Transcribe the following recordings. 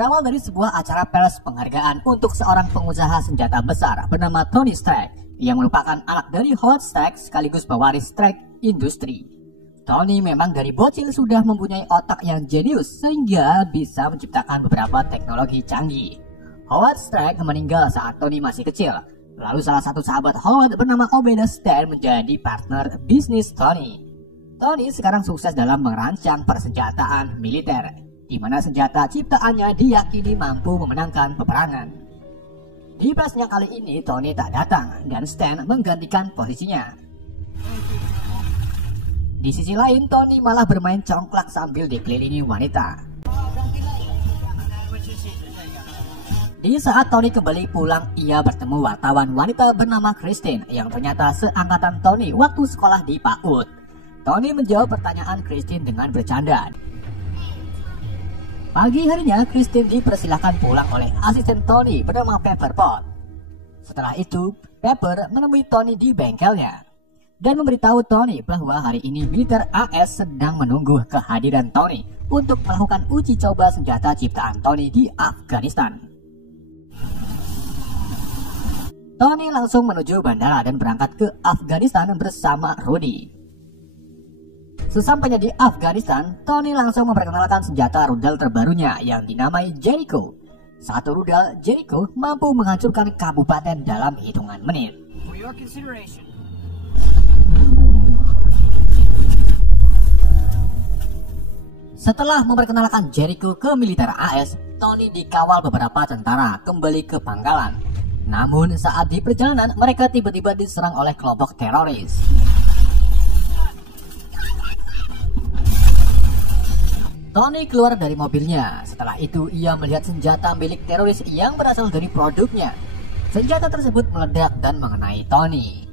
berawal dari sebuah acara pers penghargaan untuk seorang pengusaha senjata besar bernama Tony Stark yang merupakan anak dari Howard Stark sekaligus pewaris Stark Industry. Tony memang dari bocil sudah mempunyai otak yang jenius sehingga bisa menciptakan beberapa teknologi canggih. Howard Stark meninggal saat Tony masih kecil. Lalu salah satu sahabat Howard bernama Obadiah Stane menjadi partner bisnis Tony. Tony sekarang sukses dalam merancang persenjataan militer, di mana senjata ciptaannya diyakini mampu memenangkan peperangan. Di presnya kali ini Tony tak datang dan Stan menggantikan posisinya. Di sisi lain Tony malah bermain congklak sambil dikelilingi wanita. Di saat Tony kembali pulang, ia bertemu wartawan wanita bernama Christine yang ternyata seangkatan Tony waktu sekolah di PAUD. Tony menjawab pertanyaan Christine dengan bercanda. Pagi harinya, Christine dipersilahkan pulang oleh asisten Tony bernama Pepper Pot. Setelah itu, Pepper menemui Tony di bengkelnya dan memberitahu Tony bahwa hari ini militer AS sedang menunggu kehadiran Tony untuk melakukan uji coba senjata ciptaan Tony di Afghanistan. Tony langsung menuju bandara dan berangkat ke Afghanistan bersama Rudy. Sesampainya di Afghanistan, Tony langsung memperkenalkan senjata rudal terbarunya yang dinamai Jericho. Satu rudal Jericho mampu menghancurkan kabupaten dalam hitungan menit. Setelah memperkenalkan Jericho ke militer AS, Tony dikawal beberapa tentara kembali ke pangkalan. Namun saat di perjalanan mereka tiba-tiba diserang oleh kelompok teroris. Tony keluar dari mobilnya. Setelah itu ia melihat senjata milik teroris yang berasal dari produknya. Senjata tersebut meledak dan mengenai Tony.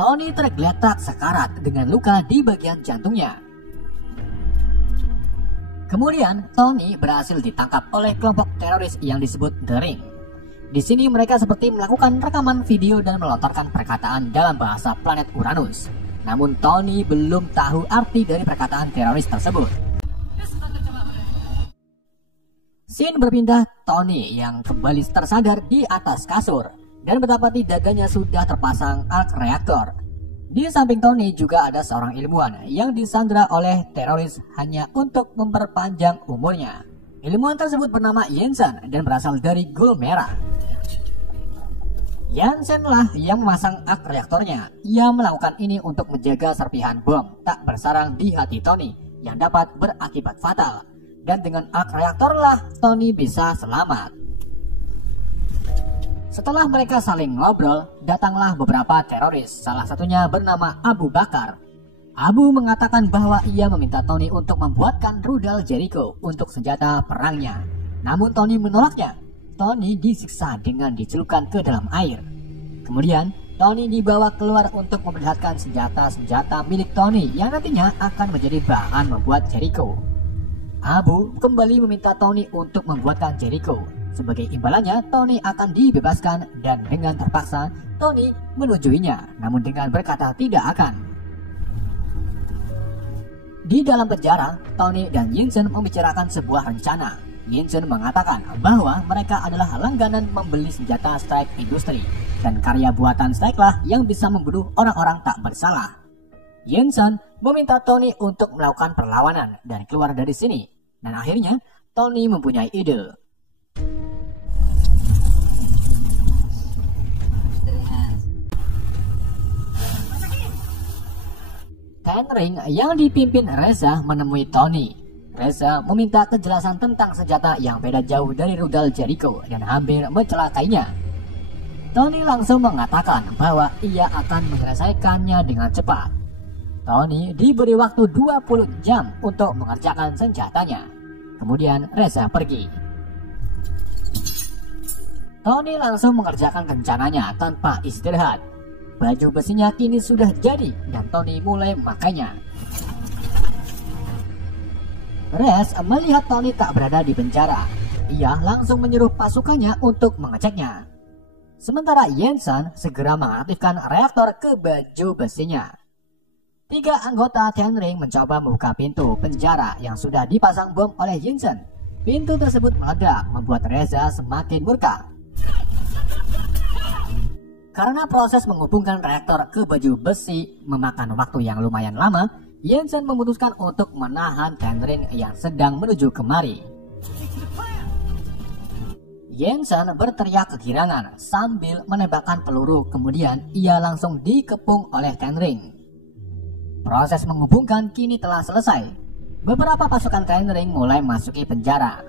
Tony tergeletak sekarat dengan luka di bagian jantungnya. Kemudian Tony berhasil ditangkap oleh kelompok teroris yang disebut The Ring. Di sini mereka seperti melakukan rekaman video dan melontarkan perkataan dalam bahasa planet Uranus. Namun Tony belum tahu arti dari perkataan teroris tersebut. Scene berpindah Tony yang kembali tersadar di atas kasur dan mendapati dadanya sudah terpasang arc reaktor. Di samping Tony juga ada seorang ilmuwan yang disandra oleh teroris hanya untuk memperpanjang umurnya. Ilmuwan tersebut bernama Jensen dan berasal dari Gul Merah. Jensen lah yang memasang arc reaktornya. Ia melakukan ini untuk menjaga serpihan bom tak bersarang di hati Tony yang dapat berakibat fatal. Dan dengan arc reaktor lah Tony bisa selamat. Setelah mereka saling ngobrol, datanglah beberapa teroris, salah satunya bernama Abu Bakar. Abu mengatakan bahwa ia meminta Tony untuk membuatkan rudal Jericho untuk senjata perangnya. Namun Tony menolaknya. Tony disiksa dengan dicelupkan ke dalam air. Kemudian Tony dibawa keluar untuk memperlihatkan senjata-senjata milik Tony yang nantinya akan menjadi bahan membuat Jericho. Abu kembali meminta Tony untuk membuatkan Jericho. Sebagai imbalannya, Tony akan dibebaskan dan dengan terpaksa, Tony menujuinya, namun dengan berkata tidak akan. Di dalam penjara, Tony dan Jensen membicarakan sebuah rencana. Jensen mengatakan bahwa mereka adalah langganan membeli senjata Stark Industry, dan karya buatan Stark lah yang bisa membunuh orang-orang tak bersalah. Jensen meminta Tony untuk melakukan perlawanan dan keluar dari sini. Dan akhirnya Tony mempunyai ide. Ten Ring yang dipimpin Reza menemui Tony. Reza meminta kejelasan tentang senjata yang beda jauh dari rudal Jericho dan hampir mencelakainya. Tony langsung mengatakan bahwa ia akan menyelesaikannya dengan cepat. Tony diberi waktu 20 jam untuk mengerjakan senjatanya. Kemudian Reza pergi. Tony langsung mengerjakan rencananya tanpa istirahat. Baju besinya kini sudah jadi dan Tony mulai memakainya. Rez melihat Tony tak berada di penjara. Ia langsung menyuruh pasukannya untuk mengeceknya. Sementara Jensen segera mengaktifkan reaktor ke baju besinya. 3 anggota Ten Ring mencoba membuka pintu penjara yang sudah dipasang bom oleh Jensen. Pintu tersebut meledak, membuat Reza semakin murka. Karena proses menghubungkan reaktor ke baju besi memakan waktu yang lumayan lama, Jensen memutuskan untuk menahan Tenring yang sedang menuju kemari. Jensen berteriak kegirangan sambil menembakkan peluru, kemudian ia langsung dikepung oleh Tenring. Proses menghubungkan kini telah selesai. Beberapa pasukan Tenring mulai masuki penjara.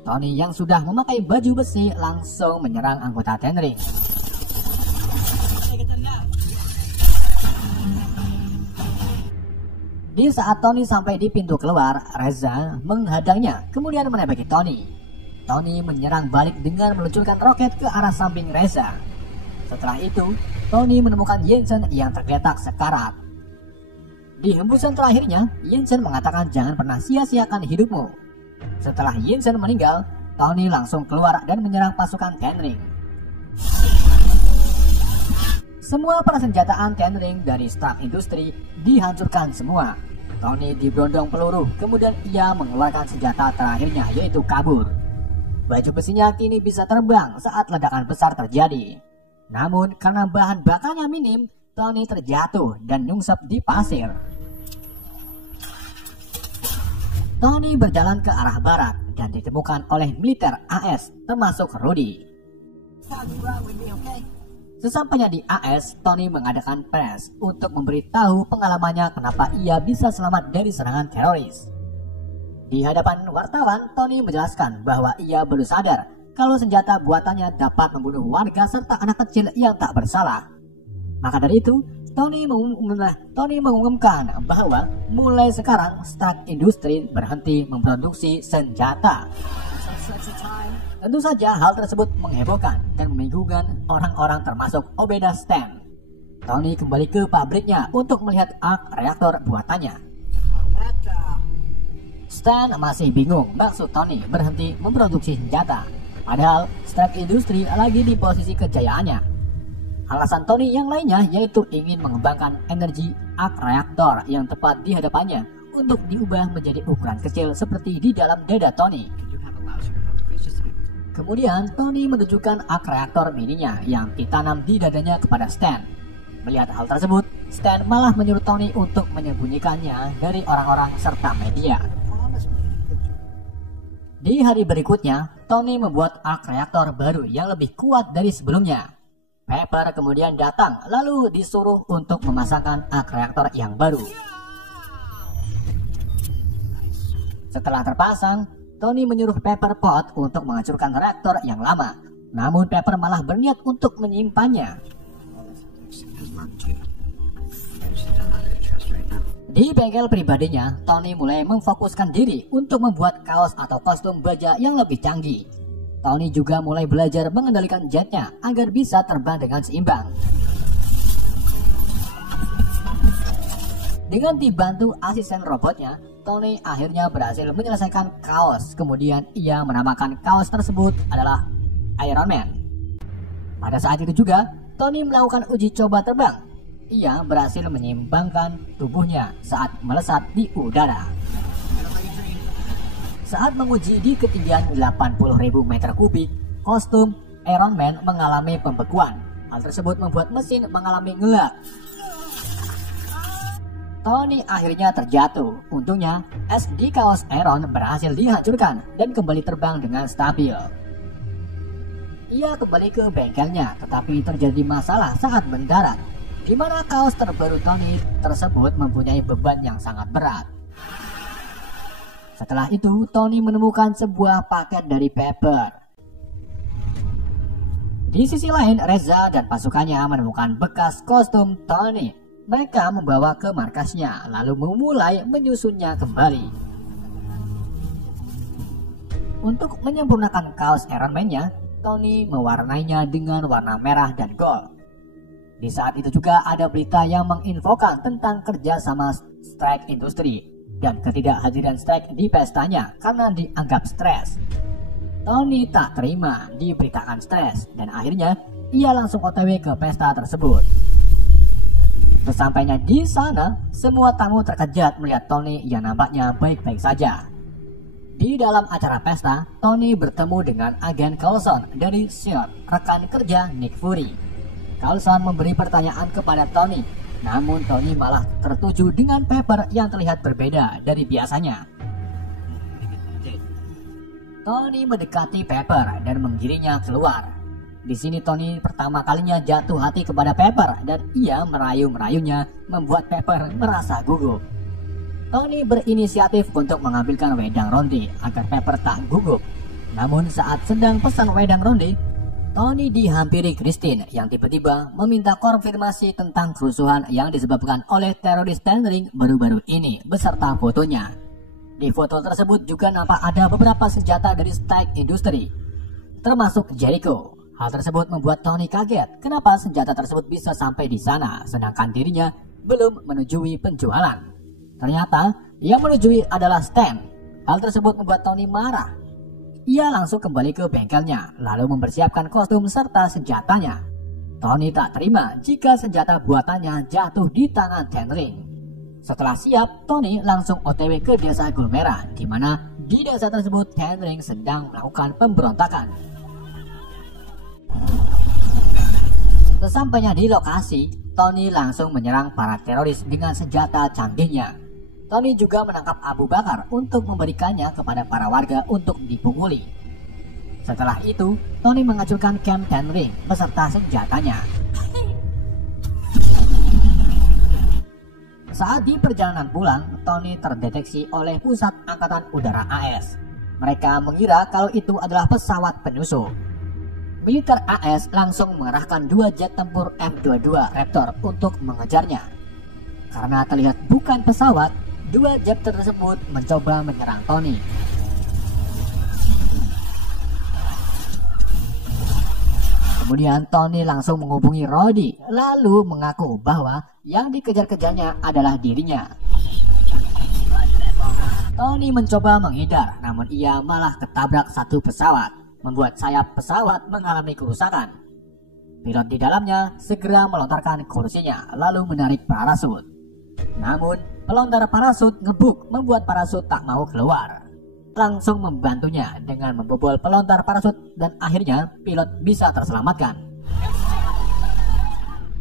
Tony yang sudah memakai baju besi langsung menyerang anggota Tenring. Di saat Tony sampai di pintu keluar, Reza menghadangnya, kemudian menembaki Tony. Tony menyerang balik dengan meluncurkan roket ke arah samping Reza. Setelah itu, Tony menemukan Jensen yang tergeletak sekarat. Di hembusan terakhirnya, Jensen mengatakan jangan pernah sia-siakan hidupmu. Setelah Jensen meninggal, Tony langsung keluar dan menyerang pasukan Tenring. Semua persenjataan Tenring dari Stark Industry dihancurkan semua. Tony diberondong peluru, kemudian ia mengeluarkan senjata terakhirnya, yaitu kabur. Baju besinya kini bisa terbang saat ledakan besar terjadi. Namun karena bahan bakarnya minim, Tony terjatuh dan nyungsep di pasir. Tony berjalan ke arah barat dan ditemukan oleh militer AS, termasuk Rudy. Sesampainya di AS, Tony mengadakan pers untuk memberitahu pengalamannya kenapa ia bisa selamat dari serangan teroris. Di hadapan wartawan, Tony menjelaskan bahwa ia baru sadar kalau senjata buatannya dapat membunuh warga serta anak kecil yang tak bersalah. Maka dari itu, Tony mengumumkan bahwa mulai sekarang Stark Industry berhenti memproduksi senjata. Tentu saja hal tersebut menghebohkan dan membingungkan orang-orang termasuk Obeda Stan. Tony kembali ke pabriknya untuk melihat arc reaktor buatannya. Stan masih bingung maksud Tony berhenti memproduksi senjata, padahal Stark Industry lagi di posisi kejayaannya. Alasan Tony yang lainnya yaitu ingin mengembangkan energi arc reaktor yang tepat di hadapannya untuk diubah menjadi ukuran kecil seperti di dalam dada Tony. Kemudian Tony menunjukkan arc reaktor mininya yang ditanam di dadanya kepada Stan. Melihat hal tersebut, Stan malah menyuruh Tony untuk menyembunyikannya dari orang-orang serta media. Di hari berikutnya, Tony membuat arc reaktor baru yang lebih kuat dari sebelumnya. Pepper kemudian datang lalu disuruh untuk memasangkan arc reaktor yang baru. Setelah terpasang, Tony menyuruh Pepper Pot untuk menghancurkan reaktor yang lama. Namun Pepper malah berniat untuk menyimpannya. Di bengkel pribadinya, Tony mulai memfokuskan diri untuk membuat kaos atau kostum baja yang lebih canggih. Tony juga mulai belajar mengendalikan jetnya agar bisa terbang dengan seimbang. Dengan dibantu asisten robotnya, Tony akhirnya berhasil menyelesaikan kaos. Kemudian ia menamakan kaos tersebut adalah Iron Man. Pada saat itu juga, Tony melakukan uji coba terbang. Ia berhasil menyeimbangkan tubuhnya saat melesat di udara. Saat menguji di ketinggian 80.000 meter kubik, kostum Iron Man mengalami pembekuan. Hal tersebut membuat mesin mengalami ngelak. Tony akhirnya terjatuh. Untungnya, es di kaos Iron berhasil dihancurkan dan kembali terbang dengan stabil. Ia kembali ke bengkelnya, tetapi terjadi masalah saat mendarat, di mana kaos terbaru Tony tersebut mempunyai beban yang sangat berat. Setelah itu, Tony menemukan sebuah paket dari Pepper. Di sisi lain, Reza dan pasukannya menemukan bekas kostum Tony. Mereka membawa ke markasnya, lalu memulai menyusunnya kembali. Untuk menyempurnakan kaos Iron Man-nya, Tony mewarnainya dengan warna merah dan gold. Di saat itu juga ada berita yang menginfokan tentang kerjasama Stark Industry dan ketidakhadiran Stark di pestanya karena dianggap stres. Tony tak terima diberitakan stres dan akhirnya ia langsung OTW ke pesta tersebut. Sesampainya di sana, semua tamu terkejut melihat Tony yang nampaknya baik-baik saja. Di dalam acara pesta, Tony bertemu dengan agen Coulson dari SHIELD, rekan kerja Nick Fury. Coulson memberi pertanyaan kepada Tony, namun Tony malah tertuju dengan Pepper yang terlihat berbeda dari biasanya. Tony mendekati Pepper dan menggirinya keluar. Di sini Tony pertama kalinya jatuh hati kepada Pepper dan ia merayu-merayunya membuat Pepper merasa gugup. Tony berinisiatif untuk mengambilkan wedang ronde agar Pepper tak gugup. Namun saat sedang pesan wedang ronde, Tony dihampiri Christine yang tiba-tiba meminta konfirmasi tentang kerusuhan yang disebabkan oleh teroris Ten Ring baru-baru ini beserta fotonya. Di foto tersebut juga nampak ada beberapa senjata dari Stark Industries, termasuk Jericho. Hal tersebut membuat Tony kaget kenapa senjata tersebut bisa sampai di sana, sedangkan dirinya belum menunjui penjualan. Ternyata yang menunjui adalah Stan. Hal tersebut membuat Tony marah. Ia langsung kembali ke bengkelnya, lalu mempersiapkan kostum serta senjatanya. Tony tak terima jika senjata buatannya jatuh di tangan Ten Ring. Setelah siap, Tony langsung OTW ke desa Gulmera, di mana di desa tersebut Ten Ring sedang melakukan pemberontakan. Sesampainya di lokasi, Tony langsung menyerang para teroris dengan senjata canggihnya. Tony juga menangkap Abu Bakar untuk memberikannya kepada para warga untuk dipukuli. Setelah itu, Tony menghancurkan camp Ten Ring beserta senjatanya. Saat di perjalanan pulang, Tony terdeteksi oleh Pusat Angkatan Udara AS. Mereka mengira kalau itu adalah pesawat penyusup. Militer AS langsung mengerahkan 2 jet tempur F-22 Raptor untuk mengejarnya. Karena terlihat bukan pesawat, 2 jet tersebut mencoba menyerang Tony. Kemudian Tony langsung menghubungi Rhodey, lalu mengaku bahwa yang dikejar-kejarnya adalah dirinya. Tony mencoba menghindar, namun ia malah ketabrak satu pesawat, membuat sayap pesawat mengalami kerusakan. Pilot di dalamnya segera melontarkan kursinya, lalu menarik parasut. Namun, pelontar parasut ngebuk membuat parasut tak mau keluar. Langsung membantunya dengan membobol pelontar parasut dan akhirnya pilot bisa terselamatkan.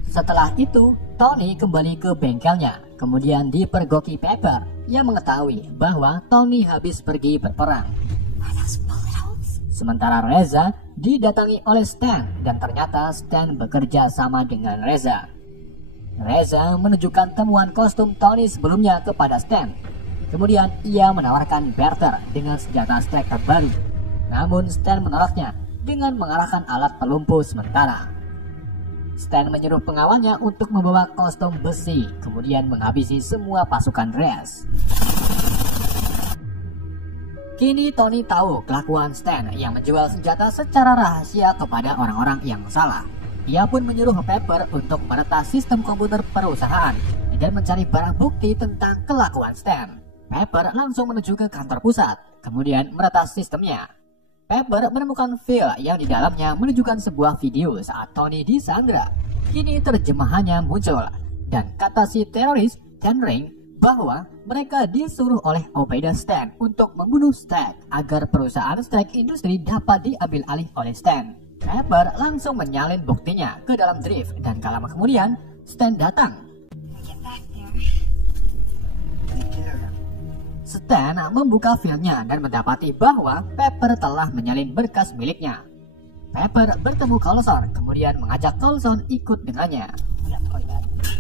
Setelah itu, Tony kembali ke bengkelnya, kemudian dipergoki Pepper yang mengetahui bahwa Tony habis pergi berperang. Sementara Reza didatangi oleh Stan dan ternyata Stan bekerja sama dengan Reza. Reza menunjukkan temuan kostum Tony sebelumnya kepada Stan. Kemudian ia menawarkan barter dengan senjata strike terbaru. Namun Stan menolaknya dengan mengarahkan alat pelumpuh sementara. Stan menyuruh pengawalnya untuk membawa kostum besi, kemudian menghabisi semua pasukan Rez. Kini Tony tahu kelakuan Stan yang menjual senjata secara rahasia kepada orang-orang yang salah. Ia pun menyuruh Pepper untuk meretas sistem komputer perusahaan dan mencari barang bukti tentang kelakuan Stan. Pepper langsung menuju ke kantor pusat, kemudian meretas sistemnya. Pepper menemukan file yang di dalamnya menunjukkan sebuah video saat Tony disandra. Kini terjemahannya muncul, dan kata si teroris Ten Ring bahwa mereka disuruh oleh Obadiah Stane untuk membunuh Stark agar perusahaan Stark Industries dapat diambil alih oleh Stane. Pepper langsung menyalin buktinya ke dalam drift dan gak lama kemudian Stan datang. Stan membuka filenya dan mendapati bahwa Pepper telah menyalin berkas miliknya. Pepper bertemu Coulson, kemudian mengajak Coulson ikut dengannya.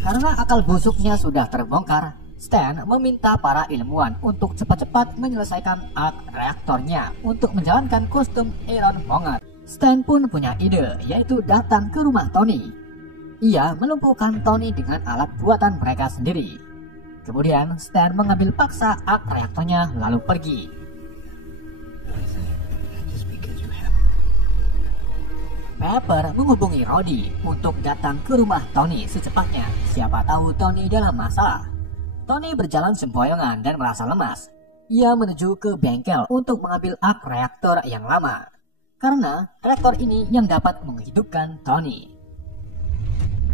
Karena akal busuknya sudah terbongkar, Stan meminta para ilmuwan untuk cepat-cepat menyelesaikan arc reaktornya untuk menjalankan kostum Iron Monger. Stan pun punya ide, yaitu datang ke rumah Tony. Ia melumpuhkan Tony dengan alat buatan mereka sendiri. Kemudian Stan mengambil paksa arc reaktornya lalu pergi. Pepper menghubungi Rhodey untuk datang ke rumah Tony secepatnya. Siapa tahu Tony dalam masalah. Tony berjalan sempoyongan dan merasa lemas. Ia menuju ke bengkel untuk mengambil arc reaktor yang lama, karena reaktor ini yang dapat menghidupkan Tony.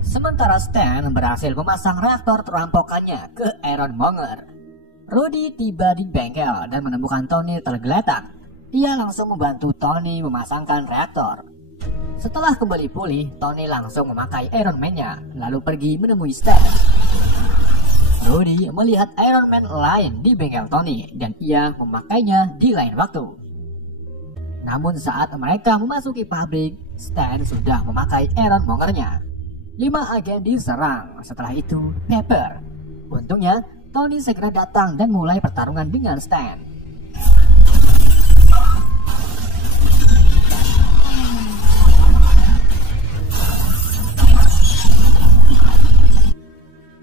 Sementara Stan berhasil memasang reaktor terampokannya ke Iron Monger. Rudy tiba di bengkel dan menemukan Tony tergeletak. Ia langsung membantu Tony memasangkan reaktor. Setelah kembali pulih, Tony langsung memakai Iron Man-nya, lalu pergi menemui Stan. Rudy melihat Iron Man lain di bengkel Tony dan ia memakainya di lain waktu. Namun saat mereka memasuki pabrik, Stan sudah memakai Iron Monger-nya. 5 agen diserang, setelah itu Pepper. Untungnya, Tony segera datang dan mulai pertarungan dengan Stan.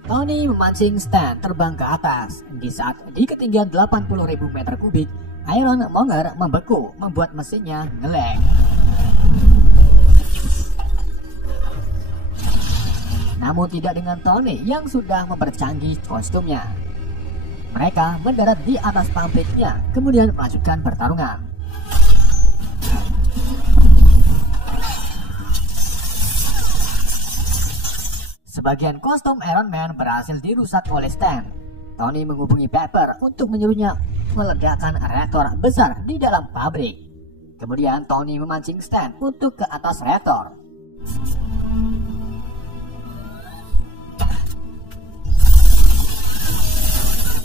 Tony memancing Stan terbang ke atas. Di saat di ketinggian 80.000 meter kubik, Iron Monger membeku, membuat mesinnya nge-lag. Namun tidak dengan Tony yang sudah mempercanggih kostumnya. Mereka mendarat di atas pabriknya, kemudian melanjutkan pertarungan. Sebagian kostum Iron Man berhasil dirusak oleh Stan. Tony menghubungi Pepper untuk menyuruhnya meledakkan reaktor besar di dalam pabrik. Kemudian Tony memancing Stan untuk ke atas reaktor.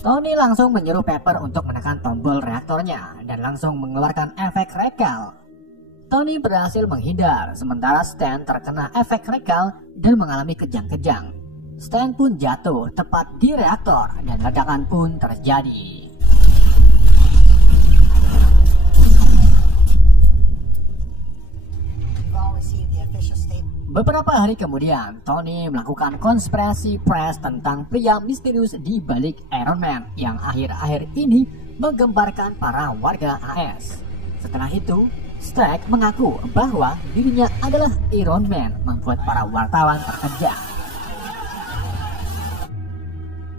Tony langsung menyuruh Pepper untuk menekan tombol reaktornya dan langsung mengeluarkan efek rekal. Tony berhasil menghindar, sementara Stan terkena efek rekal dan mengalami kejang-kejang. Stan pun jatuh tepat di reaktor dan ledakan pun terjadi. Beberapa hari kemudian, Tony melakukan konspirasi press tentang pria misterius di balik Iron Man yang akhir-akhir ini menggemparkan para warga AS. Setelah itu, Stark mengaku bahwa dirinya adalah Iron Man, membuat para wartawan terkejut.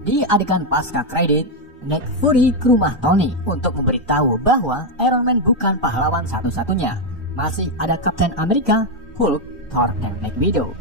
Di adegan pasca kredit, Nick Fury ke rumah Tony untuk memberitahu bahwa Iron Man bukan pahlawan satu-satunya. Masih ada Captain America, Hulk, Thor, dan Black Widow.